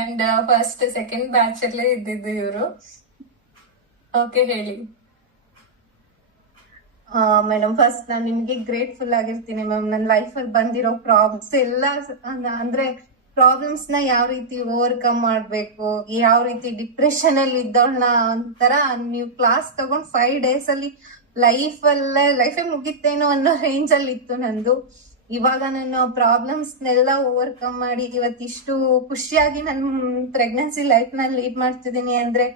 And first second batch ಅಲ್ಲೇ ಇದ್ದಿದ್ದು ಇವರು. ಓಕೆ, ಹೇಳಿ ಮೇಡಮ್. ಫಸ್ಟ್ ನಾನು ನಿಮ್ಗೆ ಗ್ರೇಟ್ಫುಲ್ ಆಗಿರ್ತೀನಿ ಮ್ಯಾಮ್. ನನ್ನ ಲೈಫಲ್ಲಿ ಬಂದಿರೋ ಪ್ರಾಬ್ಲಮ್ಸ್ ಎಲ್ಲ ಅಂದ್ರೆ ಪ್ರಾಬ್ಲಮ್ಸ್ ನ ಯಾವ ರೀತಿ ಓವರ್ಕಮ್ ಮಾಡ್ಬೇಕು, ಯಾವ ರೀತಿ ಡಿಪ್ರೆಷನ್ ಅಲ್ಲಿ ಇದ್ದವಳನ್ನ ಒಂಥರ ನೀವು ಕ್ಲಾಸ್ ತಗೊಂಡ್ 5 days ಅಲ್ಲಿ ಲೈಫೇ ಮುಗಿತೇನೋ ಅನ್ನೋ ರೇಂಜ್ ಅಲ್ಲಿ ಇತ್ತು ನಂದು. ಇವಾಗ ನಾನು ಪ್ರಾಬ್ಲಮ್ಸ್ನೆಲ್ಲ ಓವರ್ಕಮ್ ಮಾಡಿ ಇವತ್ತಿಷ್ಟು ಖುಷಿಯಾಗಿ ನನ್ನ ಪ್ರೆಗ್ನೆನ್ಸಿ ಲೈಫ್ ನ ಲೀಡ್ ಮಾಡ್ತಿದ್ದೀನಿ ಅಂದ್ರೆ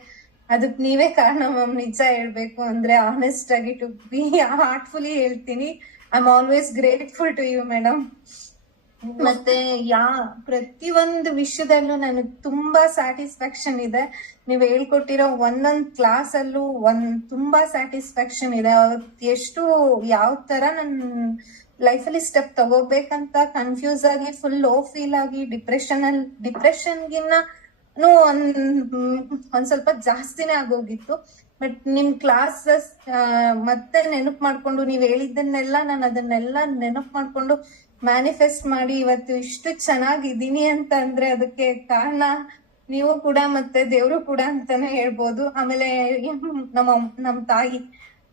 ಅದಕ್ ನೀವೇ ಕಾರಣ ಮ್ಯಾಮ್. ನಿಜ ಹೇಳ್ಬೇಕು ಅಂದ್ರೆ ಆನೆಸ್ಟ್ ಆಗಿ ಟು ಬಿ ಹಾರ್ಟ್ಫುಲಿ ಹೇಳ್ತೀನಿ, I am always grateful to you madam. ಮತ್ತೆ ಪ್ರತಿಯೊಂದು ವಿಷಯದಲ್ಲೂ ನನಗೆ ತುಂಬಾ ಸ್ಯಾಟಿಸ್ಫ್ಯಾಕ್ಷನ್ ಇದೆ. ನೀವು ಹೇಳ್ಕೊಟ್ಟಿರೋ ಒಂದೊಂದ್ ಕ್ಲಾಸ್ ಅಲ್ಲೂ ತುಂಬಾ ಸ್ಯಾಟಿಸ್ಫ್ಯಾಕ್ಷನ್ ಇದೆ. ಎಷ್ಟು ಯಾವ ತರ ನನ್ನ ಲೈಫಲ್ಲಿ ಸ್ಟೆಪ್ ತಗೋಬೇಕಂತ ಕನ್ಫ್ಯೂಸ್ ಆಗಿ ಫುಲ್ ಲೋ ಫೀಲ್ ಆಗಿ ಡಿಪ್ರೆಷನ್ಗಿನ್ನ ಒಂದ್ ಸ್ವಲ್ಪ ಜಾಸ್ತಿನೇ ಆಗೋಗಿತ್ತು. ಬಟ್ ನಿಮ್ ಕ್ಲಾಸಸ್ ಮತ್ತೆ ನೆನಪು ಮಾಡ್ಕೊಂಡು ನೀವ್ ಹೇಳಿದ್ದನ್ನೆಲ್ಲ ನಾನು ಅದನ್ನೆಲ್ಲ ನೆನಪು ಮಾಡ್ಕೊಂಡು ಮ್ಯಾನಿಫೆಸ್ಟ್ ಮಾಡಿ ಇವತ್ತು ಇಷ್ಟು ಚೆನ್ನಾಗಿದ್ದೀನಿ ಅಂತ ಅಂದ್ರೆ ಅದಕ್ಕೆ ಕಾರಣ ನೀವು ಕೂಡ ಮತ್ತೆ ದೇವ್ರು ಕೂಡ ಅಂತಾನೆ ಹೇಳ್ಬೋದು. ಆಮೇಲೆ ನಮ್ ತಾಯಿ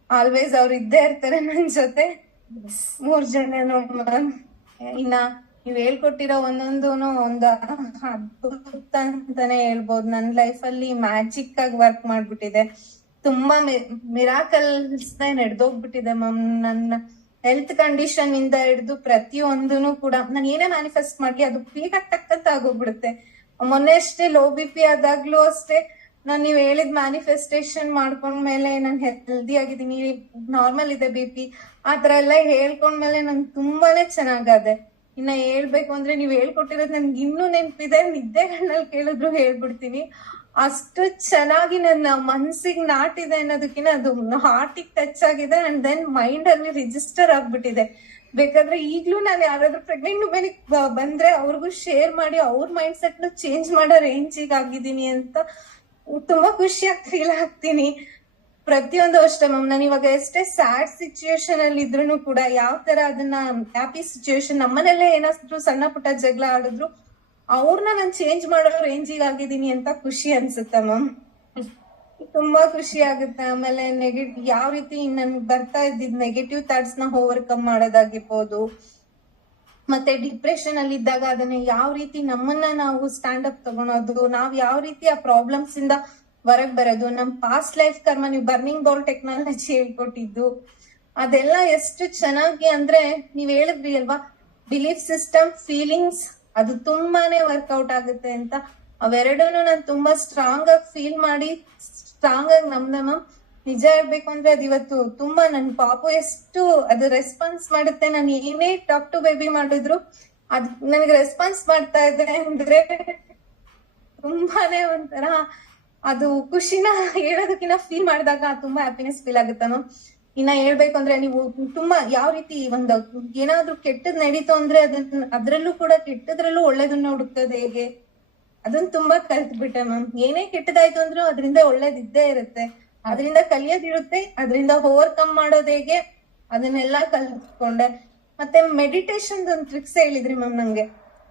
ಆಲ್ವೇಸ್ ಅವ್ರು ಇದ್ದೇ ಇರ್ತಾರೆ ನನ್ ಜೊತೆ. 3 ಜನನು. ಇನ್ನ ನೀವ್ ಹೇಳ್ಕೊಟ್ಟಿರೋ ಒಂದೊಂದು ಒಂದು ಅದ್ಭುತ ಅಂತಾನೆ ಹೇಳ್ಬೋದು. ನನ್ ಲೈಫಲ್ಲಿ ಮ್ಯಾಜಿಕ್ ಆಗಿ ವರ್ಕ್ ಮಾಡ್ಬಿಟ್ಟಿದೆ. ತುಂಬಾ ಮಿರಾಕಲ್ಸ್ ನಡೆದೋಗ್ಬಿಟ್ಟಿದೆ ಮ್ಯಾಮ್. ನನ್ನ ಹೆಲ್ತ್ ಕಂಡೀಷನ್ ಇಂದ ಹಿಡಿದು ಪ್ರತಿಯೊಂದನು ಕೂಡ ನಾನು ಏನೇ ಮ್ಯಾನಿಫೆಸ್ಟ್ ಮಾಡ್ಲಿ ಅದು ಟಕ್ ಆಗೋಗ್ಬಿಡುತ್ತೆ. ಮೊನ್ನೆ ಅಷ್ಟೇ ಲೋ BP ಆದಾಗ್ಲೂ ಅಷ್ಟೇ ನೀವ್ ಹೇಳಿದ್ ಮ್ಯಾನಿಫೆಸ್ಟೇಷನ್ ಮಾಡ್ಕೊಂಡ್ಮೇಲೆ ನಾನು ಹೆಲ್ದಿ ಆಗಿದ್ದೀನಿ, ನಾರ್ಮಲ್ ಇದೆ BP ಆ ತರ ಎಲ್ಲ ಹೇಳ್ಕೊಂಡ್ಮೇಲೆ ನನ್ ತುಂಬಾನೇ ಚೆನ್ನಾಗದೆ. ಇನ್ನ ಹೇಳ್ಬೇಕು ಅಂದ್ರೆ ನೀವ್ ಹೇಳ್ಕೊಟ್ಟಿರೋದು ನನ್ಗೆ ಇನ್ನೂ ನೆನಪಿದೆ. ನಿದ್ದೆಗಣ್ಣಲ್ಲಿ ಕೇಳಿದ್ರು ಹೇಳ್ಬಿಡ್ತೀನಿ. ಅಷ್ಟು ಚೆನ್ನಾಗಿ ನನ್ನ ಮನ್ಸಿಗೆ ನಾಟಿದೆ ಅನ್ನೋದಕ್ಕಿಂತ ಅದು ಹಾರ್ಟಿಗೆ ಟಚ್ ಆಗಿದೆ ಅಂಡ್ ದೆನ್ ಮೈಂಡ್ ಅಲ್ಲಿ ರಿಜಿಸ್ಟರ್ ಆಗ್ಬಿಟ್ಟಿದೆ. ಬೇಕಾದ್ರೆ ಈಗ್ಲೂ ನಾನು ಯಾರಾದ್ರೂ ಪ್ರೆಗ್ನೆಂಟ್ ವುಮೆನ್ ಬಂದ್ರೆ ಅವ್ರಿಗೂ ಶೇರ್ ಮಾಡಿ ಅವ್ರ ಮೈಂಡ್ ಸೆಟ್ ನ ಚೇಂಜ್ ಮಾಡೋ ರೇಂಜಿಗೆ ಆಗಿದ್ದೀನಿ ಅಂತ ತುಂಬಾ ಖುಷಿಯಾಗಿ ಫೀಲ್ ಆಗ್ತೀನಿ. ಪ್ರತಿಯೊಂದು ಅಷ್ಟೇ ಮ್ಯಾಮ್. ನಾನು ಇವಾಗ ಎಷ್ಟೇ ಸ್ಯಾಡ್ ಸಿಚುಯೇಷನ್ ಅಲ್ಲಿ ಇದ್ರು ಕೂಡ ಯಾವ ತರ ಅದನ್ನ ಹ್ಯಾಪಿ ಸಿಚುಯೇಷನ್ ನಮ್ಮನೇಲೆ ಏನಾದ್ರು ಸಣ್ಣ ಪುಟ್ಟ ಜಗಳ ಆಡಿದ್ರು ಅವ್ರನ್ನ ನಾನು ಚೇಂಜ್ ಮಾಡೋ ರೇಂಜಿಗೆ ಆಗಿದ್ದೀನಿ ಅಂತ ಖುಷಿ ಅನ್ಸುತ್ತೆ ಮ್ಯಾಮ್. ತುಂಬಾ ಖುಷಿ ಆಗುತ್ತೆ. ಆಮೇಲೆ ಯಾವ ರೀತಿ ನನ್ಗೆ ಬರ್ತಾ ಇದ್ದಿದ್ ನೆಗೆಟಿವ್ ಥಾಟ್ಸ್ ನ ಓವರ್ಕಮ್ ಮಾಡೋದಾಗಿರ್ಬೋದು, ಮತ್ತೆ ಡಿಪ್ರೆಷನ್ ಅಲ್ಲಿ ಇದ್ದಾಗ ಅದನ್ನ ಯಾವ ರೀತಿ ನಮ್ಮನ್ನ ನಾವು ಸ್ಟ್ಯಾಂಡ್ ಅಪ್ ತಗೊಳೋದು, ನಾವ್ ಯಾವ ರೀತಿ ಆ ಪ್ರಾಬ್ಲಮ್ಸ್ ಇಂದ ಹೊರಗ್ ಬರೋದು, ನಮ್ ಪಾಸ್ಟ್ ಲೈಫ್ ಕರ್ಮ ನೀವು ಬರ್ನಿಂಗ್ ಬೌಲ್ ಟೆಕ್ನಾಲಜಿ ಹೇಳ್ಕೊಟ್ಟಿದ್ದು ಅದೆಲ್ಲ ಎಷ್ಟು ಚೆನ್ನಾಗಿ ಅಂದ್ರೆ ನೀವ್ ಹೇಳಿದ್ರಿ ಅಲ್ವಾ, ಬಿಲೀಫ್ ಸಿಸ್ಟಮ್, ಫೀಲಿಂಗ್ಸ್ ಅದು ತುಂಬಾನೇ ವರ್ಕೌಟ್ ಆಗುತ್ತೆ ಅಂತ. ಅವೆರಡನ್ನು ನಾನು ತುಂಬಾ ಸ್ಟ್ರಾಂಗ್ ಆಗಿ ಫೀಲ್ ಮಾಡಿ ಸ್ಟ್ರಾಂಗ್ ಆಗಿ ನಮ್ದೆ ಮ್ಯಾಮ್. ನಿಜ ಹೇಳ್ಬೇಕು ಅಂದ್ರೆ ಅದು ಇವತ್ತು ತುಂಬಾ ನನ್ ಪಾಪು ಎಷ್ಟು ಅದು ರೆಸ್ಪಾನ್ಸ್ ಮಾಡುತ್ತೆ. ನಾನು ಏನೇ ಟಾಕ್ ಟು ಬೇಬಿ ಮಾಡಿದ್ರು ಅದ್ ನನಗೆ ರೆಸ್ಪಾನ್ಸ್ ಮಾಡ್ತಾ ಇದ್ರೆ ಅಂದ್ರೆ ತುಂಬಾನೇ ಒಂಥರ ಅದು ಖುಷಿನ ಹೇಳೋದಕ್ಕಿಂತ ಫೀಲ್ ಮಾಡಿದಾಗ ತುಂಬಾ ಹ್ಯಾಪಿನೆಸ್ ಫೀಲ್ ಆಗುತ್ತೆ ಮ್ಯಾಮ್. ಇನ್ನ ಹೇಳ್ಬೇಕು ಅಂದ್ರೆ ನೀವು ತುಂಬಾ ಯಾವ ರೀತಿ ಒಂದು ಏನಾದ್ರೂ ಕೆಟ್ಟದ್ ನಡೀತು ಅಂದ್ರೆ ಅದ್ರಲ್ಲೂ ಕೂಡ ಕೆಟ್ಟದ್ರಲ್ಲೂ ಒಳ್ಳೇದನ್ನ ಹುಡುಕ್ತದೆ ಹೇಗೆ ಅದನ್ನ ತುಂಬಾ ಕಲ್ತ್ಬಿಟ್ಟೆ ಮ್ಯಾಮ್. ಏನೇ ಕೆಟ್ಟದಾಯ್ತು ಅಂದ್ರೂ ಅದರಿಂದ ಒಳ್ಳೇದಿದ್ದೇ ಇರುತ್ತೆ, ಅದರಿಂದ ಕಲಿಯೋದಿರುತ್ತೆ, ಅದರಿಂದ ಓವರ್ಕಮ್ ಮಾಡೋದು ಹೇಗೆ ಅದನ್ನೆಲ್ಲ ಕಲ್ತ್ಕೊಂಡೆ. ಮತ್ತೆ ಮೆಡಿಟೇಷನ್ ಒಂದು ಟ್ರಿಕ್ಸ್ ಹೇಳಿದ್ರಿ ಮ್ಯಾಮ್ ನಂಗೆ.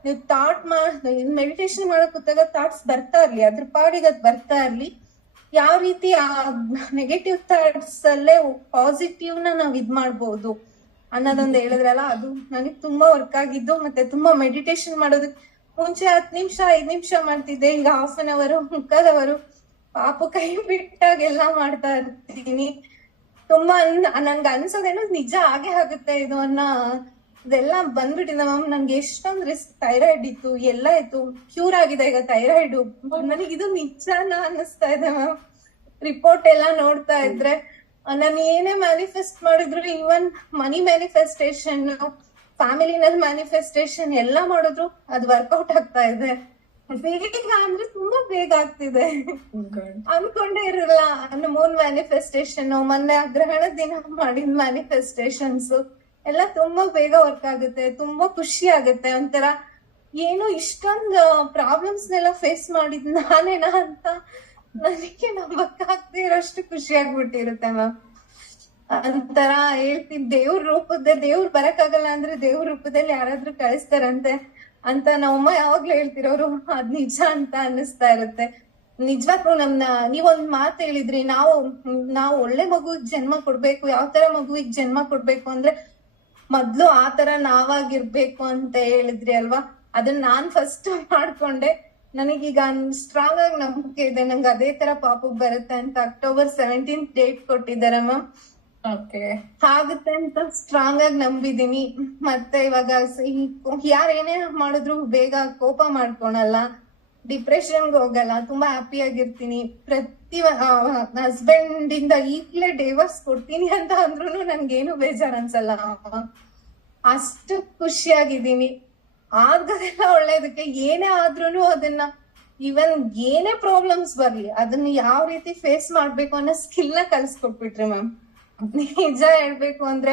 ನೀವು ಮೆಡಿಟೇಷನ್ ಮಾಡಕ್ ಕೂತಾಗ ಥಾಟ್ಸ್ ಬರ್ತಾ ಇರ್ಲಿ, ಅದ್ರ ಪಾಡಿಗೆ ಅದ್ ಬರ್ತಾ ಇರ್ಲಿ, ಯಾವ ರೀತಿ ಆ ನೆಗೆಟಿವ್ ಥಾಟ್ಸ್ ಅಲ್ಲೇ ಪಾಸಿಟಿವ್ ನ ನಾವ್ ಇದ್ ಮಾಡ್ಬೋದು ಅನ್ನೋದೊಂದು ಹೇಳಿದ್ರಲ್ಲ, ಅದು ನನಗೆ ತುಂಬಾ ವರ್ಕ್ ಆಗಿದ್ದು. ಮತ್ತೆ ತುಂಬಾ ಮೆಡಿಟೇಷನ್ ಮಾಡೋದಕ್ಕೆ ಮುಂಚೆ 10 ನಿಮಿಷ 5 ನಿಮಿಷ ಮಾಡ್ತಿದ್ದೆ, ಈಗ 1/2 hour ಮುಕ್ಕಾದವರು ಪಾಪು ಕೈ ಬಿಟ್ಟಾಗೆಲ್ಲ ಮಾಡ್ತಾ ಇರ್ತೀನಿ. ತುಂಬಾ ನನ್ಗೆ ಅನ್ಸೋದೇನು ನಿಜ ಆಗೇ ಆಗುತ್ತೆ ಇದು ಇದೆಲ್ಲ ಬಂದ್ಬಿಟ್ಟಿದೆ ಮ್ಯಾಮ್. ನನ್ಗೆ ಎಷ್ಟೊಂದು ರಿಸ್ಕ್, ಥೈರಾಯ್ಡ್ ಇತ್ತು, ಎಲ್ಲ ಇತ್ತು, ಕ್ಯೂರ್ ಆಗಿದೆ ಈಗ ಥೈರಾಯ್ಡ್. ನನಗಿದು ನಿಜಾನ ಅನ್ನಿಸ್ತಾ ಇದೆ ಮ್ಯಾಮ್. ರಿಪೋರ್ಟ್ ಎಲ್ಲ ನೋಡ್ತಾ ಇದ್ರೆ ನಾನು ಏನೇ ಮ್ಯಾನಿಫೆಸ್ಟ್ ಮಾಡಿದ್ರು, ಈವನ್ ಮನಿ ಮ್ಯಾನಿಫೆಸ್ಟೇಷನ್, ಫ್ಯಾಮಿಲಿನಲ್ಲಿ ಮ್ಯಾನಿಫೆಸ್ಟೇಷನ್ ಎಲ್ಲ ಮಾಡಿದ್ರು ಅದು ವರ್ಕೌಟ್ ಆಗ್ತಾ ಇದೆ. ಬೇಗ ಅಂದ್ರೆ ತುಂಬಾ ಬೇಗ ಆಗ್ತಿದೆ. ಅನ್ಕೊಂಡೇ ಇರಲ್ಲ. ಮೂನ್ ಮ್ಯಾನಿಫೆಸ್ಟೇಷನ್, ಮೊನ್ನೆ ಗ್ರಹಣ ದಿನ ಮಾಡಿದ ಮ್ಯಾನಿಫೆಸ್ಟೇಷನ್ಸ್ ಎಲ್ಲ ತುಂಬಾ ಬೇಗ ವರ್ಕ್ ಆಗುತ್ತೆ, ತುಂಬಾ ಖುಷಿ ಆಗುತ್ತೆ. ಒಂಥರ ಏನು ಇಷ್ಟೊಂದು ಪ್ರಾಬ್ಲಮ್ಸ್ನೆಲ್ಲ ಫೇಸ್ ಮಾಡಿದ್ ನಾನೇನಾ ಅಂತ ನನಗೆ ನಂಬಕ್ಕಾಗದೆ ಇರೋಷ್ಟು ಖುಷಿ ಆಗ್ಬಿಟ್ಟಿರುತ್ತೆ ಮ್ಯಾಮ್. ಒಂಥರ ಹೇಳ್ತೀನಿ, ದೇವ್ರ ಬರಕ್ಕಾಗಲ್ಲ ಅಂದ್ರೆ ದೇವ್ರ ರೂಪದಲ್ಲಿ ಯಾರಾದ್ರೂ ಕಳಿಸ್ತಾರಂತೆ. ಅಂತ ನಮ್ಮಮ್ಮ ಯಾವಾಗ್ಲೂ ಹೇಳ್ತಿರೋರು ಅದ್ ನಿಜ ಅಂತ ಅನ್ನಿಸ್ತಾ ಇರುತ್ತೆ. ನಿಜವಾಗ್ಲೂ ನೀವೊಂದ್ ಮಾತು ಹೇಳಿದ್ರಿ, ನಾವು ಒಳ್ಳೆ ಮಗುವಿಗೆ ಜನ್ಮ ಕೊಡ್ಬೇಕು, ಯಾವ ತರ ಮಗುವಿಗೆ ಜನ್ಮ ಕೊಡ್ಬೇಕು ಅಂದ್ರೆ ಮೊದ್ಲು ಆ ತರ ನಾವಾಗಿರ್ಬೇಕು ಅಂತ ಹೇಳಿದ್ರಿ ಅಲ್ವಾ. ಅದನ್ನ ನಾನ್ ಫಸ್ಟ್ ಮಾಡ್ಕೊಂಡೆ. ನನಗೀಗ ಸ್ಟ್ರಾಂಗ್ ಆಗಿ ನಂಬಿಕೆ ಇದೆ, ನಂಗೆ ಅದೇ ತರ ಪಾಪಗ್ ಬರುತ್ತೆ ಅಂತ. October 17th ಡೇಟ್ ಕೊಟ್ಟಿದ್ದಾರೆ ಮ್ಯಾಮ್. ಓಕೆ. ಆಗುತ್ತೆ ಅಂತ ಸ್ಟ್ರಾಂಗ್ ಆಗಿ ನಂಬಿದೀನಿ. ಮತ್ತೆ ಇವಾಗ ಯಾರು ಏನೇ ಮಾಡಿದ್ರು ಬೇಗ ಕೋಪ ಮಾಡ್ಕೊಳಲ್ಲ, ಡಿಪ್ರೆಷನ್ಗೆ ಹೋಗಲ್ಲ, ತುಂಬಾ ಹ್ಯಾಪಿ ಆಗಿರ್ತೀನಿ. ಪ್ರತಿ ಹಸ್ಬೆಂಡ್ ಇಂದ ಈಗ್ಲೇ ಡೈವರ್ಸ್ ಕೊಡ್ತೀನಿ ಅಂತ ಅಂದ್ರೂ ನನ್ಗೇನು ಬೇಜಾರ್ ಅನ್ಸಲ್ಲ. ಅಷ್ಟು ಖುಷಿಯಾಗಿದ್ದೀನಿ. ಆಗದೆಲ್ಲ ಒಳ್ಳೇದಕ್ಕೆ. ಏನೇ ಆದ್ರೂನು ಅದನ್ನ, ಇವನ್ ಏನೇ ಪ್ರಾಬ್ಲಮ್ಸ್ ಬರ್ಲಿ ಅದನ್ನ ಯಾವ ರೀತಿ ಫೇಸ್ ಮಾಡ್ಬೇಕು ಅನ್ನೋ ಸ್ಕಿಲ್ ನ ಕಲ್ಸ್ಕೊಟ್ಬಿಟ್ರಿ ಮ್ಯಾಮ್. ನಿಜ ಹೇಳ್ಬೇಕು ಅಂದ್ರೆ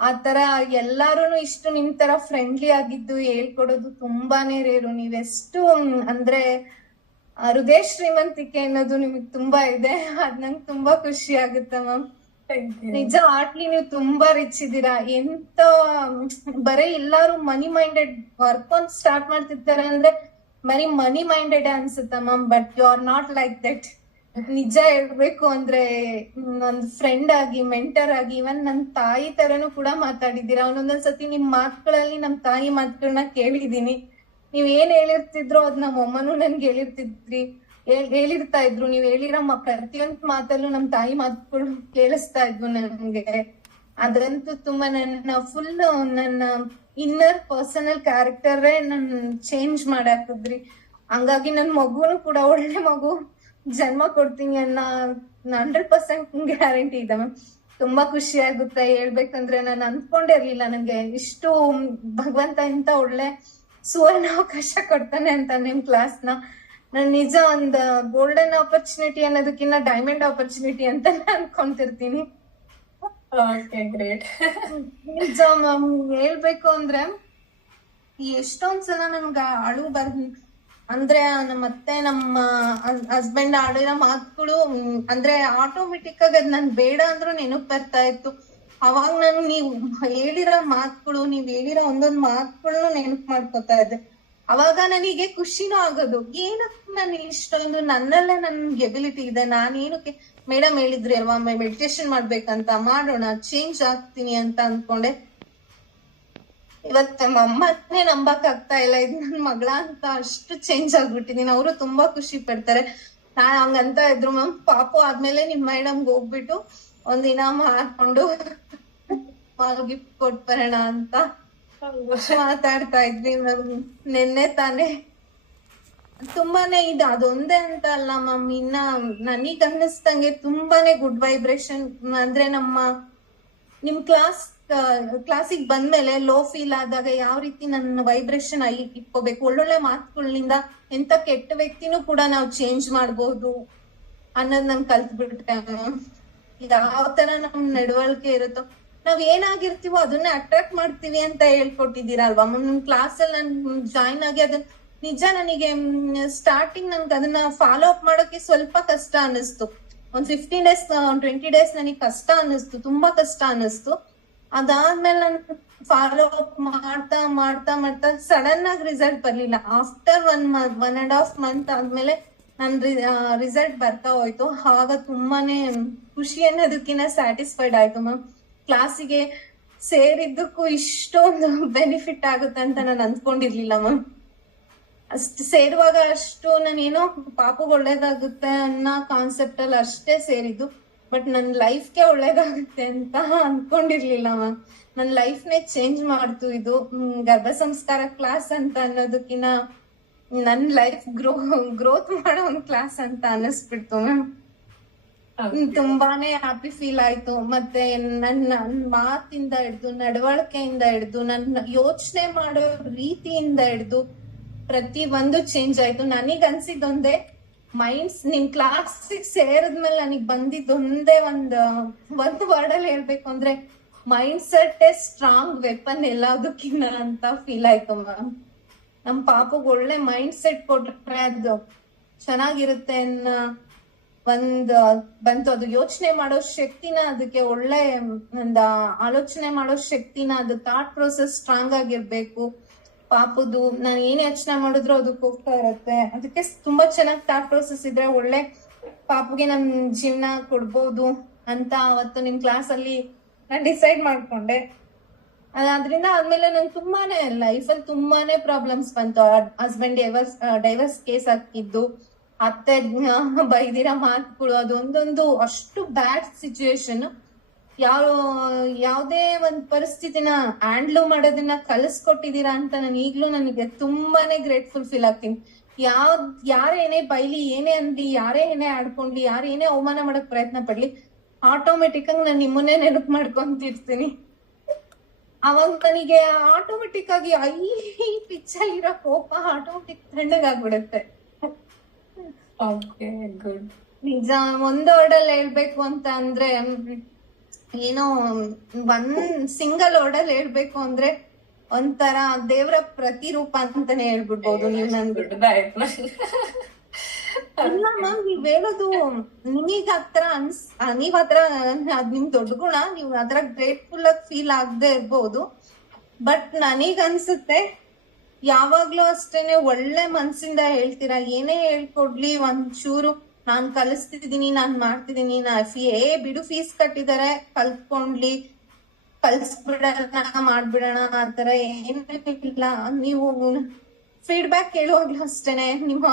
ಆತರ ಎಲ್ಲಾರು ಇಷ್ಟು ನಿಮ್ ತರ ಫ್ರೆಂಡ್ಲಿ ಆಗಿದ್ದು ಹೇಳ್ಕೊಡೋದು ತುಂಬಾನೇ ರೇರು. ನೀವೆಷ್ಟು ಅಂದ್ರೆ ಹೃದಯ ಶ್ರೀಮಂತಿಕೆ ಅನ್ನೋದು ನಿಮಗ್ ತುಂಬಾ ಇದೆ. ಅದ್ ನಂಗೆ ತುಂಬಾ ಖುಷಿ ಆಗುತ್ತೆ ಮ್ಯಾಮ್. ನಿಜ ಆಟ್ಲಿ ನೀವು ತುಂಬಾ ರಿಚ್ ಇದ್ದೀರಾ. ಎಂತ ಬರೀ ಎಲ್ಲಾರು ಮನಿ ಮೈಂಡೆಡ್ ವರ್ಕ್ ಒಂದ್ ಸ್ಟಾರ್ಟ್ ಮಾಡ್ತಿರ್ತಾರೆ ಅಂದ್ರೆ ಬರೀ ಮನಿ ಮೈಂಡೆಡ್ ಅನ್ಸುತ್ತ ma'am. But you are not like that. ನಿಜ ಹೇಳ್ಬೇಕು ಅಂದ್ರೆ ಒಂದ್ ಫ್ರೆಂಡ್ ಆಗಿ, ಮೆಂಟರ್ ಆಗಿ, ಇವನ್ ನನ್ ತಾಯಿ ತರನು ಕೂಡ ಮಾತಾಡಿದೀರಾ. ಒಂದೊಂದ್ಸತಿ ನಿಮ್ ಮಾತುಗಳಲ್ಲಿ ನಮ್ ತಾಯಿ ಮಾತುಗಳನ್ನ ಕೇಳಿದೀನಿ. ನೀವ್ ಏನ್ ಹೇಳಿರ್ತಿದ್ರು ಅದ್ ನಮ್ಮ ಅಮ್ಮನೂ ನನ್ಗೆ ಹೇಳಿರ್ತಾ ಇದ್ರು. ನೀವ್ ಹೇಳಿರೋ ಪ್ರತಿಯೊಂದ್ ಮಾತಲ್ಲೂ ನಮ್ ತಾಯಿ ಮಾತುಗಳು ಕೇಳಿಸ್ತಾ ಇದ್ವು ನನ್ಗೆ. ಅದಂತೂ ತುಂಬಾ ನನ್ನ ಫುಲ್ ನನ್ನ ಇನ್ನರ್ ಪರ್ಸನಲ್ ಕ್ಯಾರೆಕ್ಟರೇ ನನ್ ಚೇಂಜ್ ಮಾಡಾಕಿದ್ರಿ. ಹಂಗಾಗಿ ನನ್ ಮಗುನು ಕೂಡ ಒಳ್ಳೆ ಮಗು ಜನ್ಮ ಕೊಡ್ತೀನಿ ಅನ್ನೋ 100% ಗ್ಯಾರಂಟಿ ಇದೆ ಮ್ಯಾಮ್. ತುಂಬಾ ಖುಷಿ ಆಗುತ್ತೆ. ಹೇಳ್ಬೇಕಂದ್ರೆ ನಾನು ಅನ್ಕೊಂಡೇ ಇರ್ಲಿಲ್ಲ ನನ್ಗೆ ಇಷ್ಟು ಭಗವಂತ ಇಂತ ಒಳ್ಳೆ ಸುವರ್ಣ ಅವಕಾಶ ಕೊಡ್ತಾನೆ ಅಂತ ನಿಮ್ ಕ್ಲಾಸ್ ನ. ನಾನ್ ನಿಜ ಒಂದ್ ಗೋಲ್ಡನ್ ಆಪರ್ಚುನಿಟಿ ಅನ್ನೋದಕ್ಕಿಂತ ಡೈಮಂಡ್ ಆಪರ್ಚುನಿಟಿ ಅಂತ ಅನ್ಕೊಂತಿರ್ತೀನಿ. Okay, great. ನಿಜ ಮ್ಯಾಮ್. ಹೇಳ್ಬೇಕು ಅಂದ್ರೆ ಎಷ್ಟೊಂದ್ಸಲ ನನ್ಗ ಅಳು ಅಂದ್ರೆ ಮತ್ತೆ ನಮ್ಮ ಹಸ್ಬೆಂಡ್ ಆಡಿರೋ ಮಾತುಗಳು ಅಂದ್ರೆ ಆಟೋಮೆಟಿಕ್ ಆಗಿ ಅದ್ ನನ್ ಬೇಡ ಅಂದ್ರೂ ನೆನಪು ಬರ್ತಾ ಇತ್ತು. ಅವಾಗ ನೀವ್ ಹೇಳಿರೋ ಮಾತುಗಳು, ನೀವ್ ಹೇಳಿರೋ ಒಂದೊಂದ್ ಮಾತುಗಳನ್ನು ನೆನಪು ಮಾಡ್ಕೊತಾ ಇದ್ದೆ. ಅವಾಗ ನನಗೆ ಖುಷಿನೂ ಆಗೋದು. ಏನಕ್ಕೆ ನಾನು ಇಷ್ಟೊಂದು ನನ್ನಲ್ಲೇ ನನ್ಗೆ ಎಬಿಲಿಟಿ ಇದೆ, ನಾನೇನಕ್ಕೆ ಮೇಡಮ್ ಹೇಳಿದ್ರಿ ಅಲ್ವಾ ಮೆಡಿಟೇಷನ್ ಮಾಡ್ಬೇಕಂತ, ಮಾಡೋಣ, ಚೇಂಜ್ ಆಗ್ತೀನಿ ಅಂತ ಅನ್ಕೊಂಡೆ. ಇವತ್ ನಮ್ಮ ಅಮ್ಮನೇ ನಂಬಕ್ ಆಗ್ತಾ ಇಲ್ಲ ಇದು ನನ್ ಮಗಳ ಅಂತ. ಅಷ್ಟು ಚೇಂಜ್ ಆಗ್ಬಿಟ್ಟಿದೀನಿ. ಅವರು ತುಂಬಾ ಖುಷಿ ಪಡ್ತಾರೆ. ನಾನ್ ಹಂಗಂತ ಇದ್ರು ಮ್ಯಾಮ್, ಪಾಪು ಆದ್ಮೇಲೆ ನಿಮ್ ಮೇಡಮ್ಗೆ ಹೋಗ್ಬಿಟ್ಟು ಒಂದಿನ ಮಾಡ್ಕೊಂಡು ಗಿಫ್ಟ್ ಕೊಟ್ಬರೋಣ ಅಂತ ಮಾತಾಡ್ತಾ ಇದ್ವಿ ಮ್ಯಾಮ್. ನಿನ್ನೆ ತಾನೇ ತುಂಬಾನೇ ಅದೊಂದೇ ಅಂತ ಅಲ್ಲ ಮ್ಯಾಮ್, ಇನ್ನ ನನಗ್ ಅನ್ನಿಸ್ದಂಗೆ ತುಂಬಾನೇ ಗುಡ್ ವೈಬ್ರೇಷನ್. ಅಂದ್ರೆ ನಿಮ್ ಕ್ಲಾಸಿಗೆ ಬಂದ್ಮೇಲೆ ಲೋ ಫೀಲ್ ಆದಾಗ ಯಾವ ರೀತಿ ನನ್ನ ವೈಬ್ರೇಷನ್ ಇಟ್ಕೋಬೇಕು, ಒಳ್ಳೊಳ್ಳೆ ಮಾತುಗಳಿಂದ ಎಂತ ಕೆಟ್ಟ ವ್ಯಕ್ತಿನೂ ಕೂಡ ನಾವು ಚೇಂಜ್ ಮಾಡ್ಬೋದು ಅನ್ನೋದ್ ನನ್ ಕಲ್ತ್ಬಿಟ್ಟೆ. ಯಾವ ತರ ನಮ್ ನಡವಳಿಕೆ ಇರುತ್ತೋ, ನಾವ್ ಏನಾಗಿರ್ತೀವೋ ಅದನ್ನ ಅಟ್ರಾಕ್ಟ್ ಮಾಡ್ತೀವಿ ಅಂತ ಹೇಳ್ಕೊಟ್ಟಿದ್ದೀರಲ್ವಾ ನಿಮ್ ಕ್ಲಾಸ್ ಅಲ್ಲಿ ನಾನು ಜಾಯಿನ್ ಆಗಿ ಅದನ್ನ ನಿಜ ನನಗೆ ಸ್ಟಾರ್ಟಿಂಗ್ ನನ್ಗೆ ಅದನ್ನ ಫಾಲೋ ಅಪ್ ಮಾಡೋಕೆ ಸ್ವಲ್ಪ ಕಷ್ಟ ಅನ್ನಿಸ್ತು. ಒಂದ್ 15 days 20 days ನನಗೆ ಕಷ್ಟ ಅನ್ನಿಸ್ತು, ತುಂಬಾ ಕಷ್ಟ ಅನ್ನಿಸ್ತು. ಅದಾದ್ಮೇಲೆ ನಾನು ಫಾಲೋ ಅಪ್ ಮಾಡ್ತಾ ಮಾಡ್ತಾ ಮಾಡ್ತಾ ಸಡನ್ ಆಗಿ ರಿಸಲ್ಟ್ ಬರ್ಲಿಲ್ಲ. ಆಫ್ಟರ್ 1.5 month ಆದ್ಮೇಲೆ ನನ್ ರಿಸಲ್ಟ್ ಬರ್ತಾ ಹೋಯ್ತು. ಆಗ ತುಂಬಾನೇ ಖುಷಿ ಅನ್ನೋದಕ್ಕಿಂತ ಸ್ಯಾಟಿಸ್ಫೈಡ್ ಆಯ್ತು ಮ್ಯಾಮ್. ಕ್ಲಾಸಿಗೆ ಸೇರಿದ್ದಕ್ಕೂ ಇಷ್ಟೊಂದು ಬೆನಿಫಿಟ್ ಆಗುತ್ತೆ ಅಂತ ನಾನು ಅನ್ಕೊಂಡಿರ್ಲಿಲ್ಲ ಮ್ಯಾಮ್. ಅಷ್ಟು ಸೇರುವಾಗ ಅಷ್ಟು ನಾನೇನೋ ಪಾಪುಗೆ ಒಳ್ಳೇದಾಗುತ್ತೆ ಅನ್ನೋ ಕಾನ್ಸೆಪ್ಟ್ ಅಲ್ಲಿ ಅಷ್ಟೇ ಸೇರಿದ್ದು. ಬಟ್ ನನ್ ಲೈಫ್ಗೆ ಒಳ್ಳೇದಾಗುತ್ತೆ ಅಂತ ಅನ್ಕೊಂಡಿರ್ಲಿಲ್ಲ ಮ್ಯಾಮ್. ನನ್ ಲೈಫ್ನೇ ಚೇಂಜ್ ಮಾಡ್ತು ಇದು. ಗರ್ಭ ಸಂಸ್ಕಾರ ಕ್ಲಾಸ್ ಅಂತ ಅನ್ನೋದಕ್ಕಿಂತ ನನ್ ಲೈಫ್ ಗ್ರೋತ್ ಮಾಡೋ ಒಂದ್ ಕ್ಲಾಸ್ ಅಂತ ಅನ್ನಿಸ್ಬಿಡ್ತು ಮ್ಯಾಮ್. ತುಂಬಾನೇ ಹ್ಯಾಪಿ ಫೀಲ್ ಆಯ್ತು. ಮತ್ತೆ ನನ್ನ ಮಾತಿಂದ ಹಿಡ್ದು, ನಡವಳಿಕೆಯಿಂದ ಹಿಡ್ದು, ನನ್ನ ಯೋಚನೆ ಮಾಡೋ ರೀತಿಯಿಂದ ಹಿಡ್ದು ಪ್ರತಿ ಒಂದು ಚೇಂಜ್ ಆಯ್ತು. ನನಗ್ ಅನ್ಸಿದ್ದೊಂದೇ ನಿಮ್ ಕ್ಲಾಸಿಗೆ ಸೇರಿದ್ಮೇಲೆ ನನಗ್ ಬಂದಿದ್ದೊಂದೇ ಒಂದು ವರ್ಡ್ ಅಲ್ಲಿ ಹೇಳ್ಬೇಕು ಅಂದ್ರೆ ಮೈಂಡ್ ಸೆಟ್ ಸ್ಟ್ರಾಂಗ್ ವೆಪನ್ ಎಲ್ಲದಕ್ಕಿನ್ನ ಅಂತ ಫೀಲ್ ಆಯ್ತು ಮ್ಯಾಮ್. ನಮ್ ಪಾಪಗ್ ಒಳ್ಳೆ ಮೈಂಡ್ ಸೆಟ್ ಕೊಟ್ರೆ ಅದು ಚೆನ್ನಾಗಿರುತ್ತೆ ಬಂತು. ಅದು ಯೋಚನೆ ಮಾಡೋ ಶಕ್ತಿನ, ಅದಕ್ಕೆ ಒಳ್ಳೆ ಒಂದು ಆಲೋಚನೆ ಮಾಡೋ ಶಕ್ತಿನ, ಅದು ಥಾಟ್ ಪ್ರೊಸೆಸ್ ಸ್ಟ್ರಾಂಗ್ ಆಗಿರ್ಬೇಕು. ಪಾಪುದು ನಾನು ಏನ್ ಯೋಚನೆ ಮಾಡಿದ್ರು ಅದಕ್ಕೆ ಹೋಗ್ತಾ ಇರತ್ತೆ. ಅದಕ್ಕೆ ತುಂಬಾ ಚೆನ್ನಾಗಿ ಥಾಟ್ ಪ್ರೋಸೆಸ್ ಇದ್ರೆ ಒಳ್ಳೆ ಪಾಪುಗೆ ನಮ್ ಜೀವನ ಕೊಡ್ಬೋದು ಅಂತ ಅವತ್ತು ನಿಮ್ ಕ್ಲಾಸ್ ಅಲ್ಲಿ ನಾನ್ ಡಿಸೈಡ್ ಮಾಡ್ಕೊಂಡೆ. ಅದ್ರಿಂದ ಆದ್ಮೇಲೆ ನನ್ ತುಂಬಾನೇ ಲೈಫಲ್ಲಿ ತುಂಬಾನೇ ಪ್ರಾಬ್ಲಮ್ಸ್ ಬಂತು. ಹಸ್ಬೆಂಡ್ ಡೈವರ್ಸ್ ಕೇಸ್ ಹಾಕಿದ್ದು, ಅತ್ತೆ ಬೈದಿರ ಮಾತುಗಳು, ಅದೊಂದೊಂದು ಅಷ್ಟು ಬ್ಯಾಡ್ ಸಿಚುವೇಶನ್. ಯಾವ್ದೇ ಒಂದ್ ಪರಿಸ್ಥಿತಿನ ಹ್ಯಾಂಡ್ಲ್ ಮಾಡೋದನ್ನ ಕಲಿಸ್ಕೊಟ್ಟಿದೀರಾ ಅಂತ ನಾನು ಈಗ್ಲೂ ನನಗೆ ತುಂಬಾನೇ ಗ್ರೇಟ್ಫುಲ್ ಫೀಲ್ ಆಗ್ತೀನಿ. ಯಾರೇನೇ ಬೈಲಿ, ಏನೇ ಅಂದಿ, ಯಾರೇ ಏನೇ ಆಡ್ಕೊಂಡ್ಲಿ, ಯಾರೇನೇ ಅವಮಾನ ಮಾಡಕ್ ಪ್ರಯತ್ನ ಪಡ್ಲಿ, ಆಟೋಮೆಟಿಕ್ ಆಗಿ ನಾನು ನಿಮ್ಮನ್ನೇ ನೆನಪು ಮಾಡ್ಕೊಂತಿರ್ತೀನಿ. ಅವಾಗ ನನಗೆ ಆಟೋಮೆಟಿಕ್ ಆಗಿ ಈ ಪಿಚ್ಚಲ್ಲಿರೋ ಕೋಪ ಆಟೋಮೆಟಿಕ್ ತಣ್ಣಗಾಗ್ಬಿಡುತ್ತೆ. Okay, good. ನಿಜ ಒಂದ್ ವರ್ಡಲ್ಲಿ ಹೇಳ್ಬೇಕು ಅಂತ ಅಂದ್ರೆ, ಏನೋ ಒಂದ್ ಸಿಂಗಲ್ ವರ್ಡಲ್ಲಿ ಹೇಳ್ಬೇಕು ಅಂದ್ರೆ ಒಂಥರ ದೇವ್ರ ಪ್ರತಿರೂಪ ಅಂತಾನೆ ಹೇಳ್ಬಿಡ್ಬೋದು ನೀವು ನನ್ಗೆ. ಇಲ್ಲ ಮ್ಯಾಮ್, ನೀವ್ ಹೇಳೋದು ನಿಮಗ್ ಹತ್ರ ನೀವ್ ಹತ್ರ ಅದ್ ನಿಮ್ ದೊಡ್ಡ ಗುಣ, ನೀವ್ ಅದ್ರ ಗ್ರೇಟ್ಫುಲ್ ಆಗಿ ಫೀಲ್ ಆಗದೆ ಇರ್ಬೋದು. ಬಟ್ ನನಗ್ ಅನ್ಸುತ್ತೆ ಯಾವಾಗ್ಲೂ ಅಷ್ಟೇನೆ ಒಳ್ಳೆ ಮನ್ಸಿಂದ ಹೇಳ್ತೀರಾ. ಏನೇ ಹೇಳ್ಕೊಡ್ಲಿ ಒಂಚೂರು ನಾನ್ ಕಲಿಸ್ತಿದೀನಿ, ನಾನ್ ಮಾಡ್ತಿದೀನಿ, ಬಿಡು ಫೀಸ್ ಕಟ್ಟಿದಾರೆ ಕಲ್ತ್ಕೊಂಡ್ಲಿ, ಕಲ್ಸ್ಬಿಡೋಣ, ಮಾಡ್ಬಿಡೋಣ ಆತರ ಏನು ಇಲ್ಲ. ನೀವು ಫೀಡ್ಬ್ಯಾಕ್ ಕೇಳುವಾಗ್ಲೂ ಅಷ್ಟೇನೆ ನಿಮ್ಮ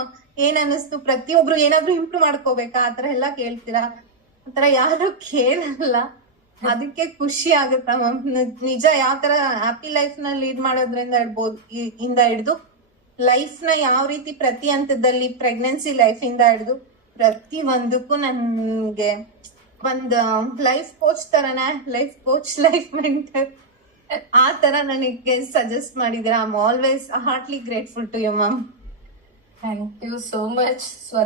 ಏನ್ ಅನ್ನಿಸ್ತು, ಪ್ರತಿಯೊಬ್ರು ಏನಾದ್ರು ಇಂಪ್ರೂವ್ ಮಾಡ್ಕೋಬೇಕಾ ಆತರ ಎಲ್ಲಾ ಕೇಳ್ತೀರಾ. ಆತರ ಯಾರು ಕೇಳಲ್ಲ, ಅದಕ್ಕೆ ಖುಷಿ ಆಗುತ್ತ ಮ್ಯಾಮ್. ನಿಜ ಯಾವ ತರ ಹ್ಯಾಪಿ ಲೈಫ್ ನ ಲೀಡ್ ಮಾಡೋದ್ರಿಂದ ಹಿಡ್ದು ಲೈಫ್ ನ ಯಾವ ರೀತಿ ಪ್ರತಿ ಹಂತದಲ್ಲಿ ಪ್ರೆಗ್ನೆನ್ಸಿ ಲೈಫ್ ಇಂದ ಹಿಡ್ದು ಪ್ರತಿ ಒಂದಕ್ಕೂ ನನ್ಗೆ ಒಂದ್ ಲೈಫ್ ಕೋಚ್ ತರನ, ಲೈಫ್ ಕೋಚ್, ಲೈಫ್ ಮೆಂಟರ್ ಆ ತರ ನನಗೆ ಸಜೆಸ್ಟ್ ಮಾಡಿದ್ರೆ I am always heartily grateful to you ma'am. Thank you so much.